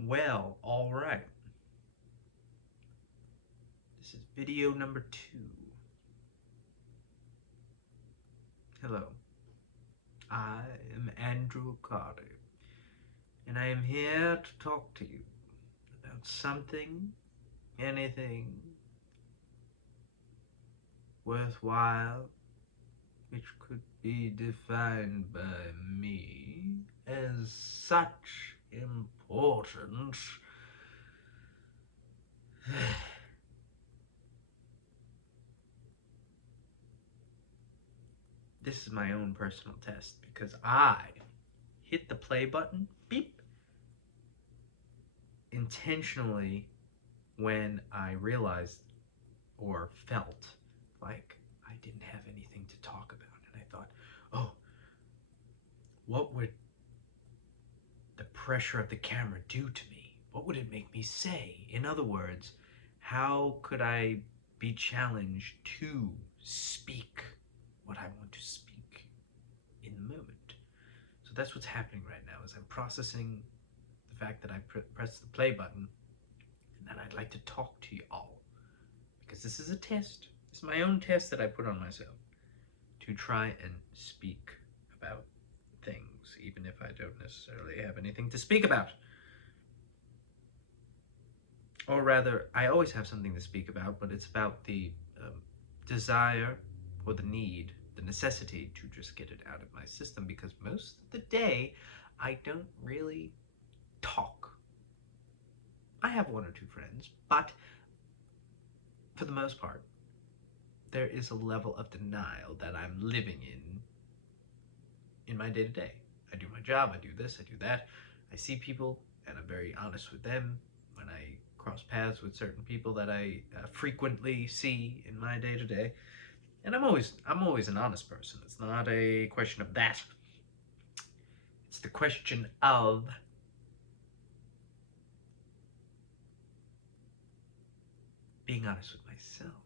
Well, alright. This is video number 2. Hello, I am Andrew Carter, and I am here to talk to you about something, anything worthwhile, which could be defined by me as such importance. This is my own personal test because I hit the play button, beep, intentionally when I realized or felt like I didn't have anything to talk about. And I thought, oh, what would the pressure of the camera do to me? What would it make me say? In other words, how could I be challenged to speak what I want to speak in the moment? So that's what's happening right now, is I'm processing the fact that I pressed the play button and that I'd like to talk to you all. Because this is a test. It's my own test that I put on myself to try and speak about things, even if I don't necessarily have anything to speak about. Or rather, I always have something to speak about, but it's about the desire or the need, the necessity to just get it out of my system, because most of the day I don't really talk. I have one or two friends, but for the most part, there is a level of denial that I'm living in my day-to-day. I do my job, I do this, I do that. I see people, and I'm very honest with them when I cross paths with certain people that I frequently see in my day-to-day. And I'm always an honest person. It's not a question of that. It's the question of being honest with myself.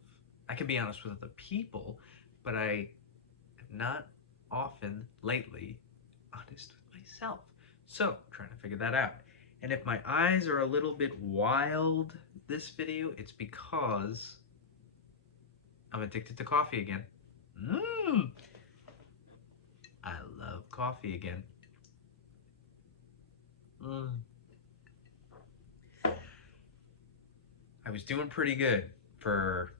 I can be honest with other people, but I am not often lately honest with myself. So, I'm trying to figure that out. And if my eyes are a little bit wild this video, it's because I'm addicted to coffee again. I love coffee again. I was doing pretty good for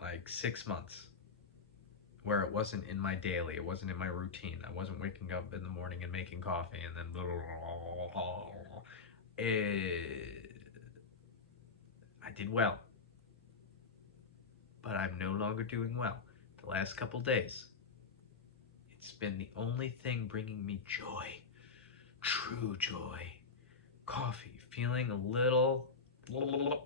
like 6 months, where it wasn't in my daily, it wasn't in my routine. I wasn't waking up in the morning and making coffee and then I did well, but I'm no longer doing well. The last couple days, it's been the only thing bringing me joy, true joy. Coffee, feeling a little, it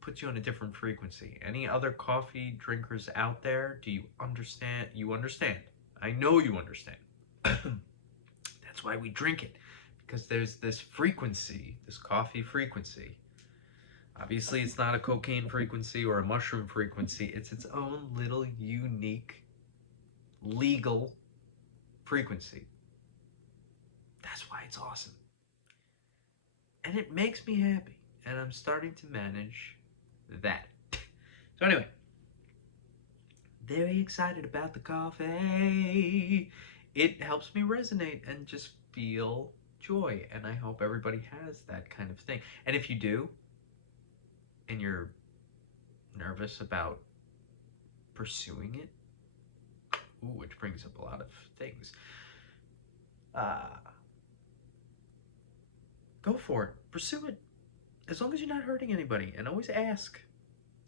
puts you on a different frequency. Any other coffee drinkers out there, do you understand? You understand. I know you understand. That's why we drink it, because there's this frequency, this coffee frequency. Obviously, it's not a cocaine frequency or a mushroom frequency. It's its own little unique, legal frequency. That's why it's awesome. And it makes me happy. And I'm starting to manage that. So anyway, very excited about the coffee. It helps me resonate and just feel joy. And I hope everybody has that kind of thing. And if you do, and you're nervous about pursuing it, which brings up a lot of things, go for it. Pursue it. As long as you're not hurting anybody. And always ask.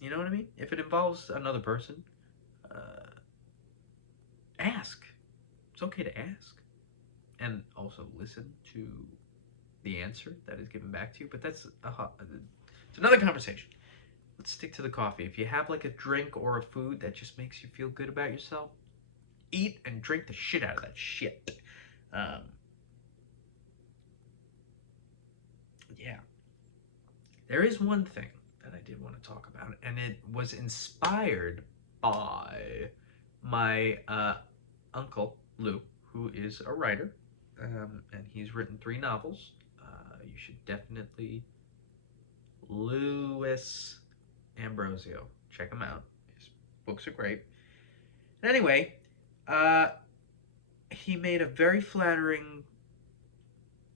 You know what I mean? If it involves another person, ask. It's okay to ask. And also listen to the answer that is given back to you. But it's another conversation. Let's stick to the coffee. If you have like a drink or a food that just makes you feel good about yourself, eat and drink the shit out of that shit. Yeah. There is one thing that I did want to talk about, and it was inspired by my uncle, Lou, who is a writer, and he's written 3 novels. You should definitely Louis Ambrosio. Check him out. His books are great. Anyway, uh, he made a very flattering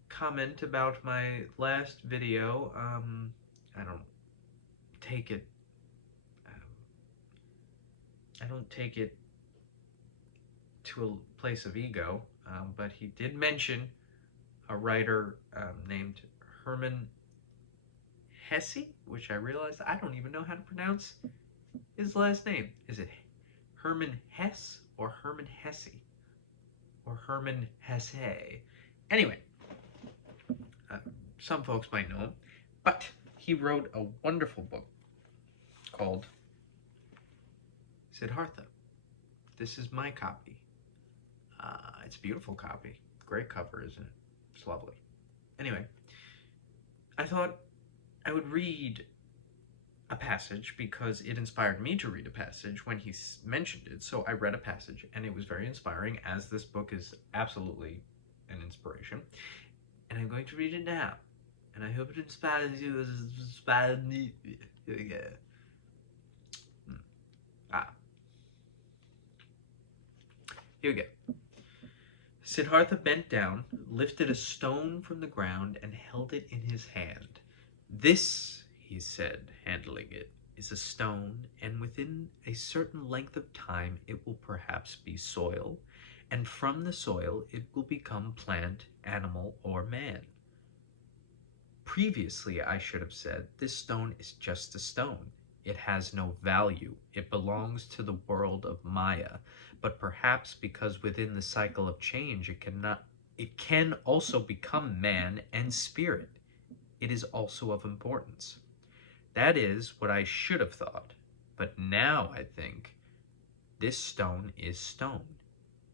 comment about my last video. I don't take it. I don't take it to a place of ego, but he did mention a writer named Herman Hesse, which I realized I don't even know how to pronounce his last name. Is it Herman Hesse or Herman Hesse or Herman Hesse? Anyway, some folks might know him, but he wrote a wonderful book called Siddhartha. This is my copy. It's a beautiful copy. Great cover, isn't it? It's lovely. Anyway, I thought I would read a passage because it inspired me to read a passage when he mentioned it. So I read a passage and it was very inspiring, as this book is absolutely an inspiration. And I'm going to read it now. And I hope it inspires you as it inspired me. Here we go. Here we go. Siddhartha bent down, lifted a stone from the ground, and held it in his hand. This, he said, handling it, is a stone, and within a certain length of time it will perhaps be soil, and from the soil it will become plant, animal, or man. Previously, I should have said, this stone is just a stone. It has no value. It belongs to the world of Maya, but perhaps because within the cycle of change it can also become man and spirit. It is also of importance. That is what I should have thought, but now I think this stone is stone.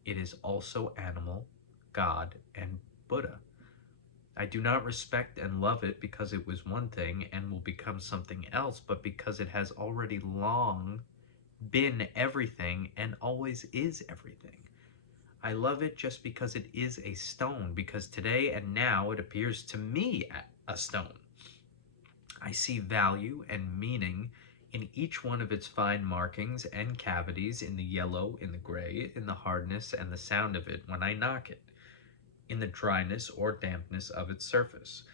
It is also animal, God, and Buddha. I do not respect and love it because it was one thing and will become something else, but because it has already long been everything and always is everything. I love it just because it is a stone, because today and now it appears to me a stone. I see value and meaning in each one of its fine markings and cavities, in the yellow, in the gray, in the hardness and the sound of it when I knock it, in the dryness or dampness of its surface.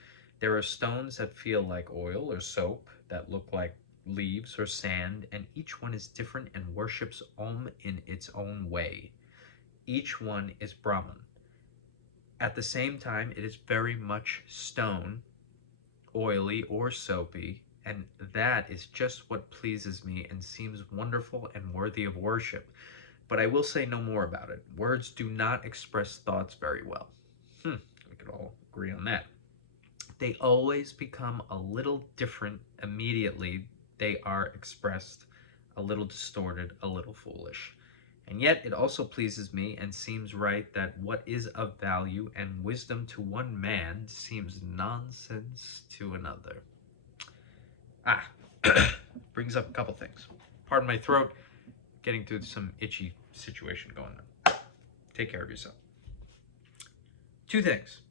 There are stones that feel like oil or soap, that look like leaves or sand, and each one is different and worships Om in its own way. Each one is Brahman. At the same time, it is very much stone, oily or soapy, and that is just what pleases me and seems wonderful and worthy of worship. But I will say no more about it. Words do not express thoughts very well. We could all agree on that. They always become a little different immediately they are expressed, a little distorted, a little foolish. And yet it also pleases me and seems right that what is of value and wisdom to one man seems nonsense to another. Brings up a couple things. Pardon my throat, getting through some itchy situation going on. Take care of yourself. Two things.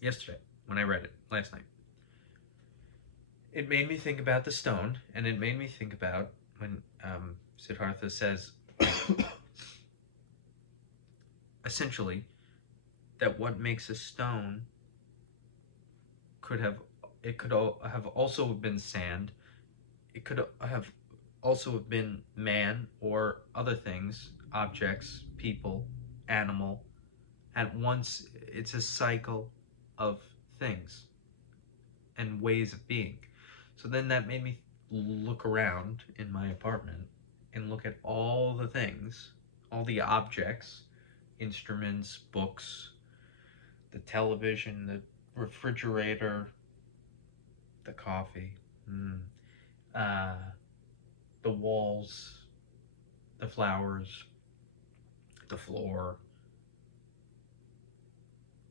Yesterday, when I read it, last night. It made me think about the stone, and it made me think about when Siddhartha says, essentially, that what makes a stone could have also been sand. It could have also have been man or other things, objects, people, animal. At once, it's a cycle of things and ways of being. So then that made me look around in my apartment and look at all the things, all the objects, instruments, books, the television, the refrigerator, the coffee, the walls, the flowers, the floor.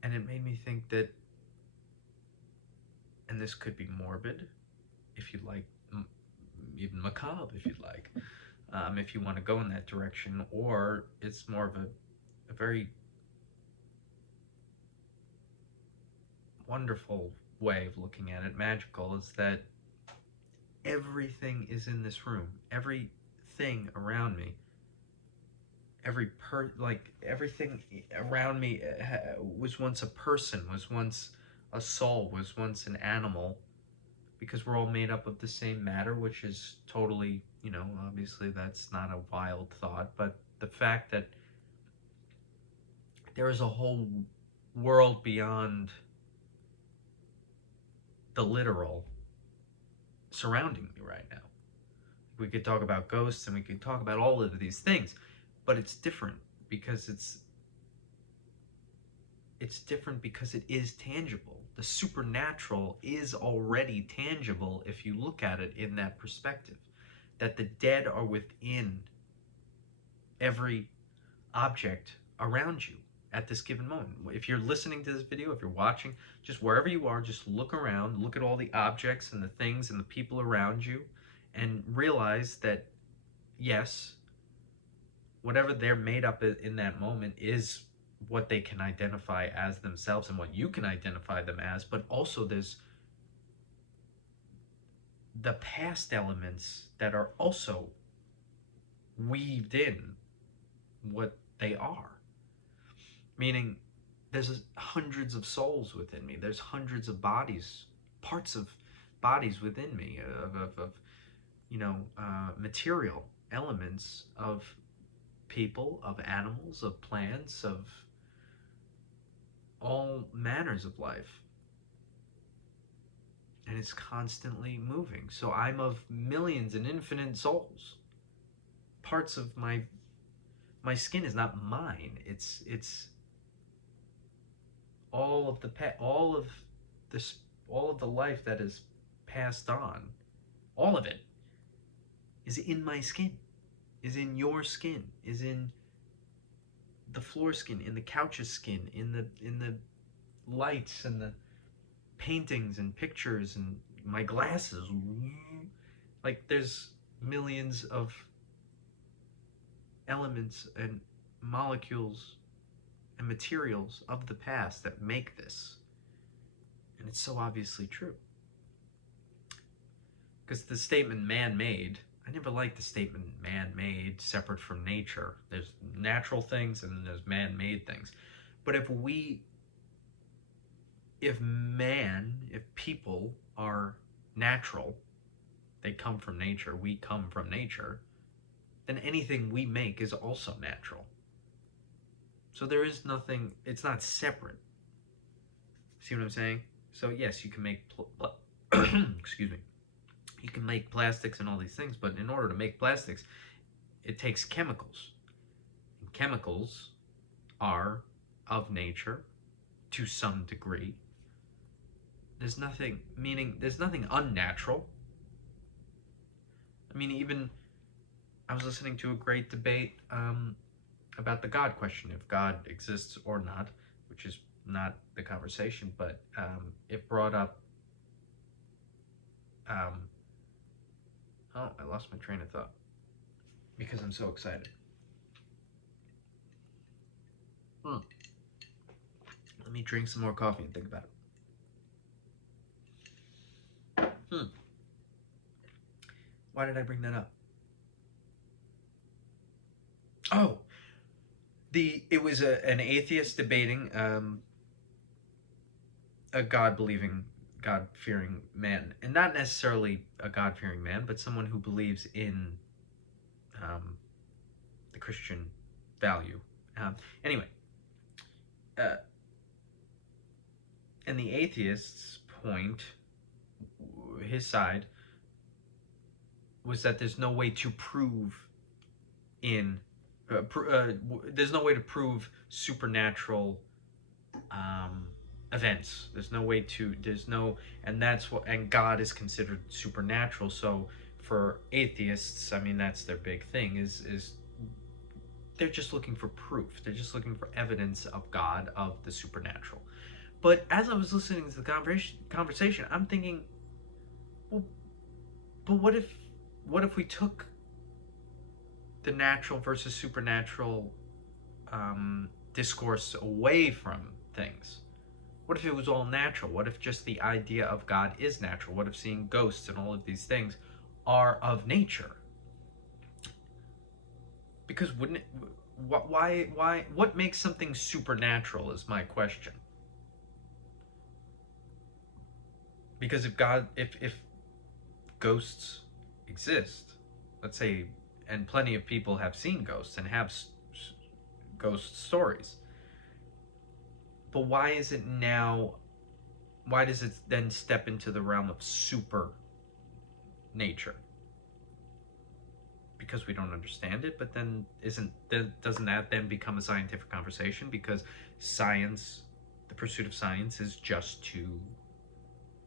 And it made me think that, and this could be morbid, if you like, even macabre, if you'd like, if you want to go in that direction, or it's more of a very wonderful way of looking at it, magical, is that everything is in this room. Everything around me, everything around me was once a person, was once a soul, was once an animal, because we're all made up of the same matter, which is totally, obviously that's not a wild thought, but the fact that there is a whole world beyond the literal surrounding me right now. We could talk about ghosts and we could talk about all of these things, but it's different because it's different because it is tangible. The supernatural is already tangible if you look at it in that perspective, that the dead are within every object around you at this given moment. If you're listening to this video, if you're watching, just wherever you are, just look around, look at all the objects and the things and the people around you, and realize that, yes, whatever they're made up in that moment is what they can identify as themselves and what you can identify them as, but also there's the past elements that are also weaved in what they are. Meaning, there's hundreds of souls within me. There's hundreds of bodies, parts of bodies within me, of material elements of people, of animals, of plants, of all manners of life. And it's constantly moving. So I'm of millions and infinite souls. Parts of my skin is not mine. It's all of the life that is passed on. All of it is in my skin, is in your skin, is in the floor skin, in the couch's skin, in the lights and the paintings and pictures and my glasses. Like, there's millions of elements and molecules and materials of the past that make this. And it's so obviously true. Because the statement man-made, I never liked the statement man-made, separate from nature. There's natural things and then there's man-made things. But if people are natural, they come from nature, we come from nature, then anything we make is also natural. So there is nothing, it's not separate. See what I'm saying? So yes, you can make, excuse me, you can make plastics and all these things, but in order to make plastics, it takes chemicals. And chemicals are of nature to some degree. There's nothing unnatural. I mean, even I was listening to a great debate about the God question, if God exists or not, which is not the conversation, but it brought up, oh, I lost my train of thought because I'm so excited. Let me drink some more coffee and think about it. Why did I bring that up? Oh, it was an atheist debating a God-believing, God-fearing man, and not necessarily a God-fearing man, but someone who believes in the Christian value. Anyway, and the atheist's point, his side, was that there's no way to prove there's no way to prove supernatural events. And God is considered supernatural. So for atheists, I mean, that's their big thing, is they're just looking for proof. They're just looking for evidence of God, of the supernatural. But as I was listening to the conversation, I'm thinking, well, but what if we took the natural versus supernatural discourse away from things? What if it was all natural? What if just the idea of God is natural? What if seeing ghosts and all of these things are of nature? Because wouldn't it, what makes something supernatural is my question. Because if ghosts exist, let's say, and plenty of people have seen ghosts and have ghost stories, but why does it then step into the realm of super nature? Because we don't understand it, but then doesn't that then become a scientific conversation? Because science, the pursuit of science, is just to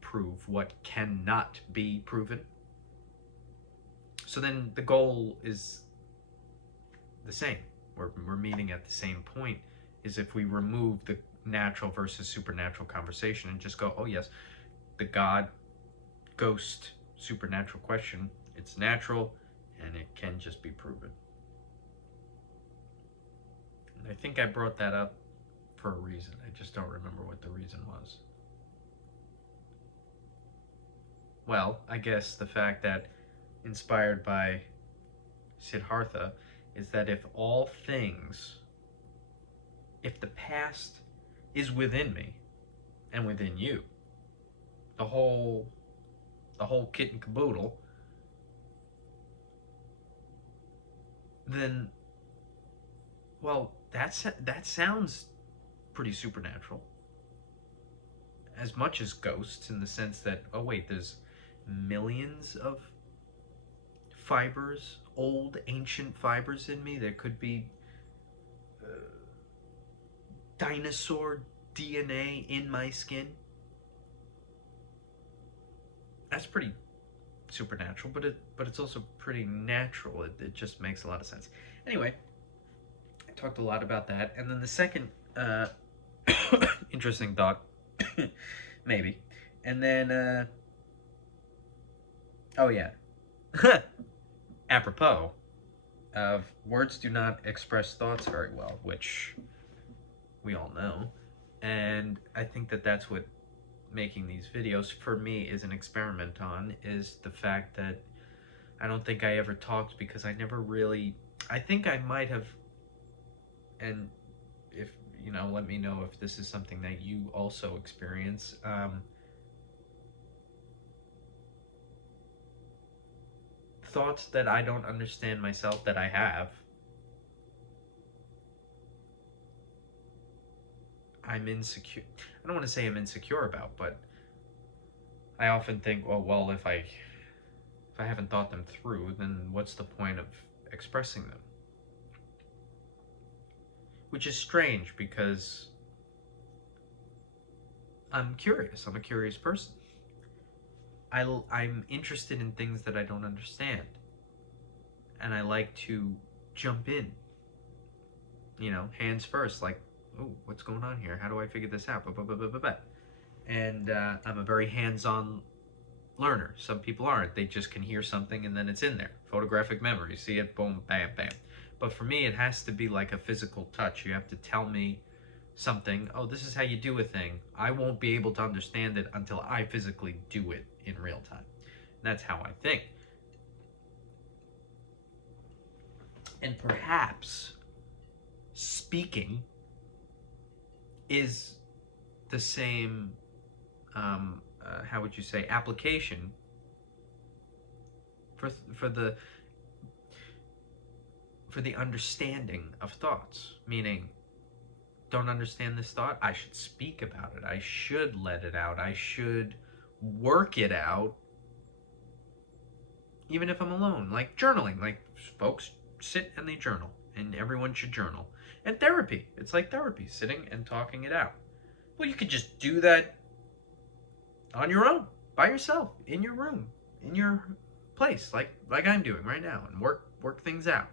prove what cannot be proven. So then the goal is the same. We're meeting at the same point, is if we remove the natural versus supernatural conversation and just go, oh yes, the God, ghost, supernatural question, it's natural and it can just be proven. And I think I brought that up for a reason. I just don't remember what the reason was. Well, I guess the fact that, inspired by Siddhartha, is that if the past is within me and within you, the whole kit and caboodle, then, well, that sounds pretty supernatural. As much as ghosts, in the sense that, oh wait, there's millions of fibers, old ancient fibers in me. There could be dinosaur DNA in my skin. That's pretty supernatural, but it's also pretty natural. It just makes a lot of sense. Anyway, I talked a lot about that, and then the second interesting thought, maybe, and then oh yeah, apropos of words do not express thoughts very well, which we all know, and I think that that's what making these videos for me is an experiment on, is the fact that I don't think I ever talked, because I never really, I think I might have, and if you know, let me know if this is something that you also experience. Thoughts that I don't understand myself that I have, I'm insecure. I don't want to say I'm insecure about, but I often think, well, if I haven't thought them through, then what's the point of expressing them? Which is strange, because I'm curious. I'm a curious person. I'm interested in things that I don't understand, and I like to jump in, you know, hands first, like, oh, what's going on here? How do I figure this out? And I'm a very hands-on learner. Some people aren't. They just can hear something and then it's in there. Photographic memory. See it, boom, bam, bam. But for me, it has to be like a physical touch. You have to tell me something. Oh, this is how you do a thing. I won't be able to understand it until I physically do it in real time. And that's how I think. And perhaps speaking is the same, how would you say, application for the understanding of thoughts. Meaning, don't understand this thought, I should speak about it. I should let it out. I should work it out, even if I'm alone. Like journaling. Like, folks sit and they journal, and everyone should journal. And therapy. It's like therapy, sitting and talking it out. Well, you could just do that on your own, by yourself, in your room, in your place, like I'm doing right now, and work things out.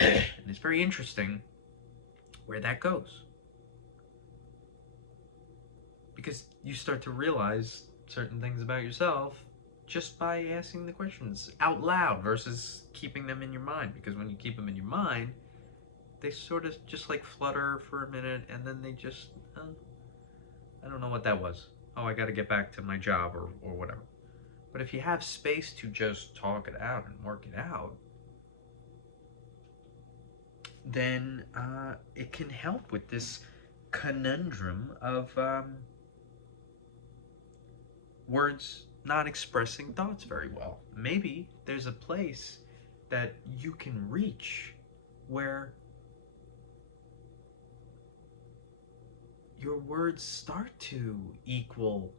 And it's very interesting where that goes, because you start to realize certain things about yourself just by asking the questions out loud versus keeping them in your mind. Because when you keep them in your mind, they sort of just like flutter for a minute, and then they just, I don't know what that was. Oh, I got to get back to my job or whatever. But if you have space to just talk it out and work it out, then it can help with this conundrum of words not expressing thoughts very well. Maybe there's a place that you can reach where your words start to equal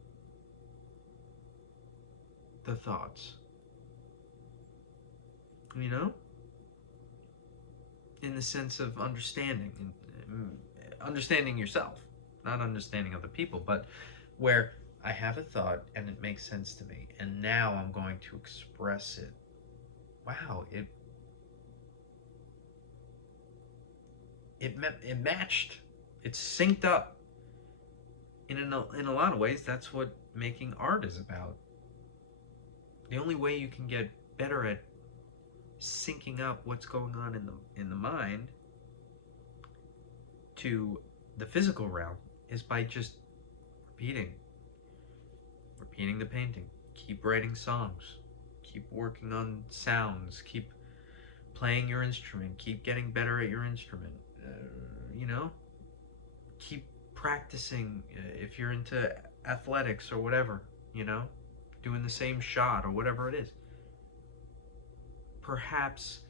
the thoughts. You know? In the sense of understanding, understanding yourself, not understanding other people, but where I have a thought and it makes sense to me, and now I'm going to express it. Wow, it matched, it synced up. In a lot of ways, that's what making art is about. The only way you can get better at syncing up what's going on in the mind to the physical realm is by just repeating the painting, keep writing songs, keep working on sounds, keep playing your instrument, keep getting better at your instrument, you know, keep practicing if you're into athletics or whatever, you know, doing the same shot or whatever it is. Perhaps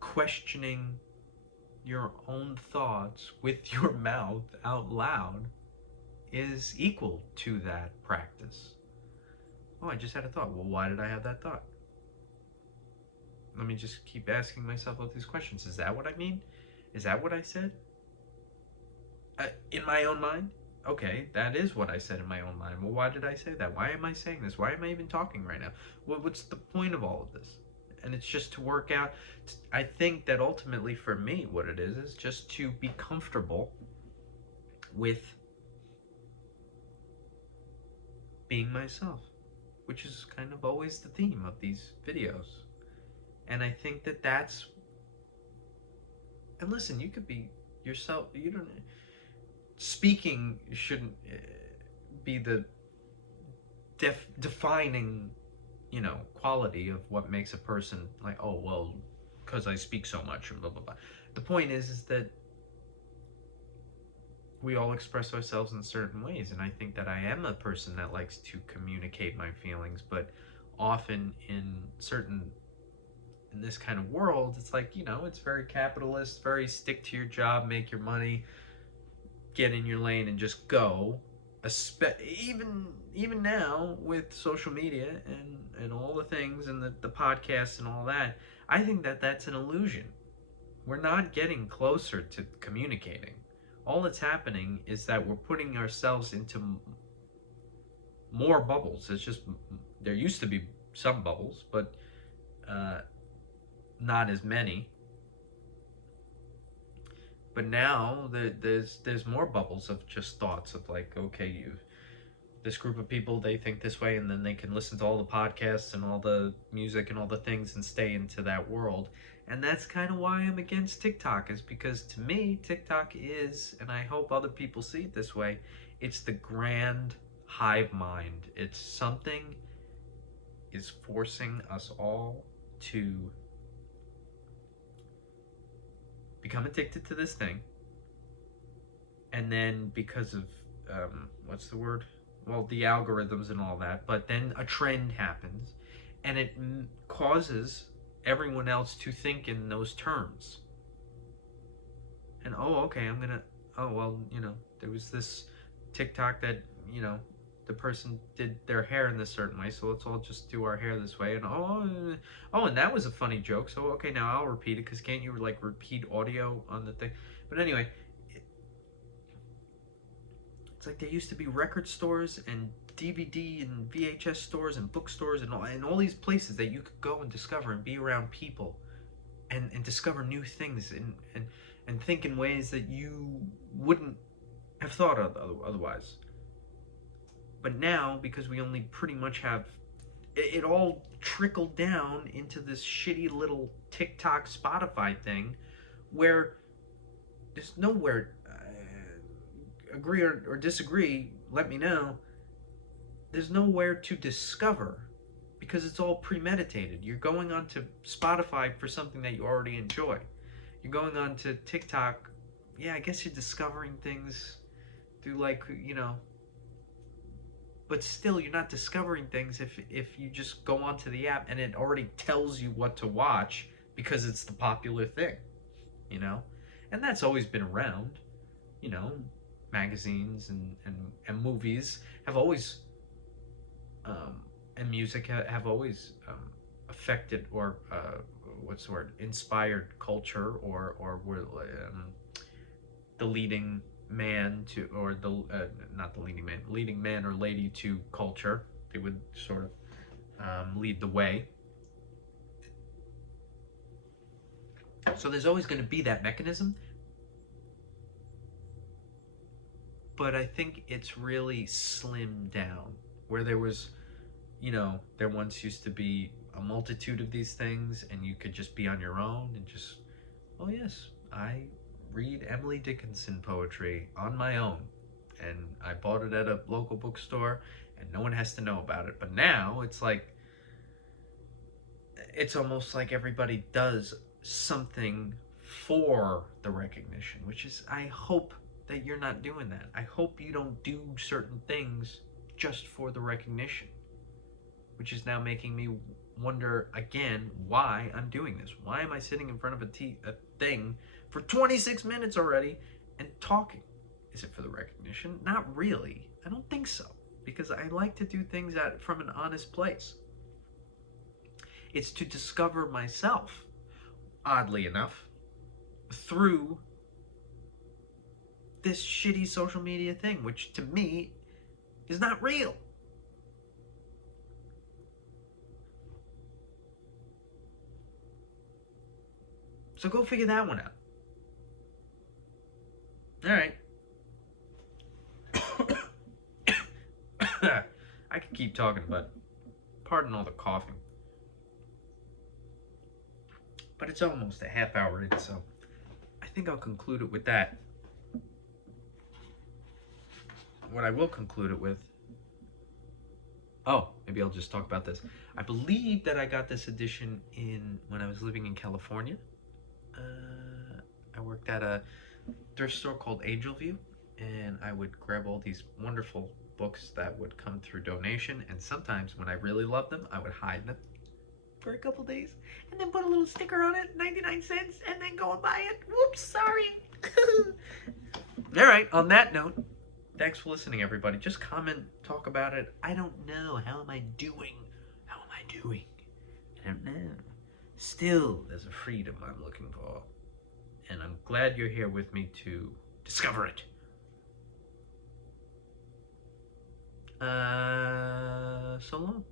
questioning your own thoughts with your mouth out loud is equal to that practice. Oh, I just had a thought. Well, why did I have that thought? Let me just keep asking myself all these questions. Is that what I mean? Is that what I said? In my own mind? Okay, that is what I said in my own mind. Well, why did I say that? Why am I saying this? Why am I even talking right now? What's the point of all of this? And it's just to work out. I think that ultimately for me, what it is just to be comfortable with being myself, which is kind of always the theme of these videos. And I think that that's, and listen, you could be yourself. You don't, speaking shouldn't be the defining, you know, quality of what makes a person like, oh, well, because I speak so much and blah, blah, blah. The point is that we all express ourselves in certain ways, and I think that I am a person that likes to communicate my feelings, but often in this kind of world, it's like, you know, it's very capitalist, very stick to your job, make your money, get in your lane and just go. Even now with social media and all the things and the podcasts and all that, I think that that's an illusion. We're not getting closer to communicating. All that's happening is that we're putting ourselves into more bubbles. It's just, there used to be some bubbles, but not as many. But now there's more bubbles of just thoughts of like, okay, this group of people, they think this way, and then they can listen to all the podcasts and all the music and all the things and stay into that world. And that's kind of why I'm against TikTok, is because to me, TikTok is, and I hope other people see it this way, it's the grand hive mind. It's something is forcing us all to become addicted to this thing. And then because of, what's the word? Well, the algorithms and all that, but then a trend happens and it causes everyone else to think in those terms. And oh, okay, oh, well, you know, there was this TikTok that, you know, the person did their hair in this certain way, so let's all just do our hair this way. And oh, and that was a funny joke, so okay, now I'll repeat it, because can't you like repeat audio on the thing? But anyway, it's like there used to be record stores and DVD and VHS stores and bookstores and all these places that you could go and discover and be around people and discover new things and think in ways that you wouldn't have thought of otherwise. But now, because we only pretty much have it all trickled down into this shitty little TikTok Spotify thing where there's nowhere, agree or disagree, let me know, there's nowhere to discover because it's all premeditated. You're going on to Spotify for something that you already enjoy. You're going on to TikTok, yeah, I guess you're discovering things through, like, but still you're not discovering things if you just go onto the app and it already tells you what to watch because it's the popular thing, you know? And that's always been around, you know, magazines and movies have always and music have always affected or what's the word, inspired culture or were the leading man to, or the not the leading man or lady to culture. They would sort of lead the way. So there's always going to be that mechanism, but I think it's really slimmed down. Where there was, there once used to be a multitude of these things, and you could just be on your own and just, oh yes, I read Emily Dickinson poetry on my own, and I bought it at a local bookstore, and no one has to know about it. But now it's like, it's almost like everybody does something for the recognition, which is, I hope that you're not doing that. I hope you don't do certain things just for the recognition, which is now making me wonder again why I'm doing this. Why am I sitting in front of a thing for 26 minutes already and talking? Is it for the recognition? Not really. I don't think so, because I like to do things from an honest place. It's to discover myself, oddly enough, through this shitty social media thing, which to me is not real. So go figure that one out. All right. I could keep talking, but pardon all the coughing. But it's almost a half hour in, so I think I'll conclude it with that. What I will conclude it with, maybe I'll just talk about this. I believe that I got this edition when I was living in California. I worked at a thrift store called Angel View, and I would grab all these wonderful books that would come through donation, and sometimes when I really loved them, I would hide them for a couple days and then put a little sticker on it, 99 cents, and then go and buy it. Whoops, sorry. All right, on that note, thanks for listening, everybody. Just comment, talk about it. I don't know. How am I doing? I don't know. Still, there's a freedom I'm looking for, and I'm glad you're here with me to discover it. So long.